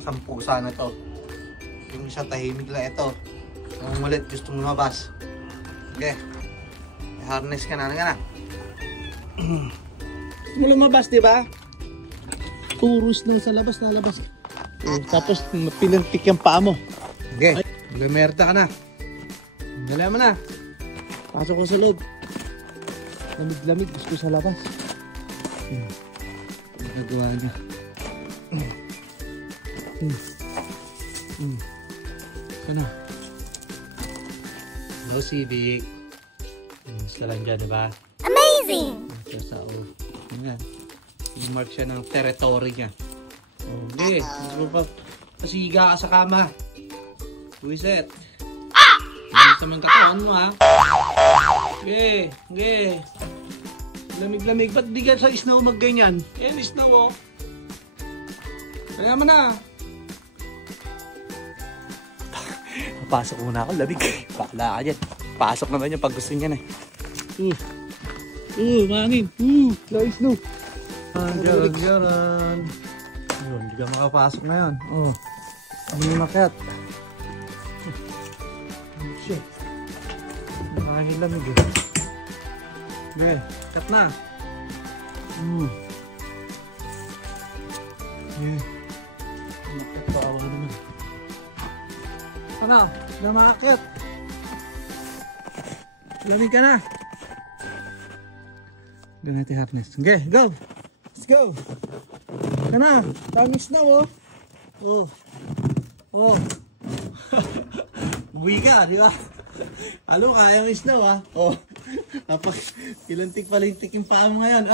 isang pusa na to. Yung isa tahimik lang ito. Yung ulit gusto mo lumabas. Okay. May harness ka na. Gusto mo lumabas, di ba? Turus na sa labas, nalabas. Tapos pinantik yung paa mo. Okay. Lumerta ka na. Dala mo na. Pasok ko sa loob. Lamig-lamig. Gusto sa labas. Nagagawa niya. Ano? Hello, Civic. Gusto lang dyan, diba? Amazing! Sa sao. Ayan. Mark siya ng territory niya. Okay. Gusto mo pa pasiga ka sa kama. Buiset. Gusto mong katawan mo, ha? Okay. Lamig-lamig. Ba't di ka sa snow magganyan? Yan, snow, oh. Kaya mo na. Pasok muna ako, lamig. Bakla ka dyan. Pasok naman yung pag gusto niya na. Manin. Lawi snow. Jaran. Hindi ka makapasok na yan. Ano yung makyat? Shit. Nakahing lamig eh. Okay, cut na. Makyat pa ako naman. Ano? Na makyat. Lamig ka na. Doon natin harness. Okay, go! Let's go! Kana, daming snow, oh. Buwi ka, di ba? Halo, kaya yung snow, ha? Kapag ilantik-palintik yung paa mo ngayon,